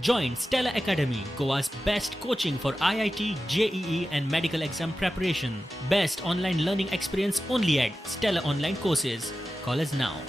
Join Stella Academy, Goa's best coaching for IIT, JEE and medical exam preparation. Best online learning experience only at Stella Online Courses. Call us now.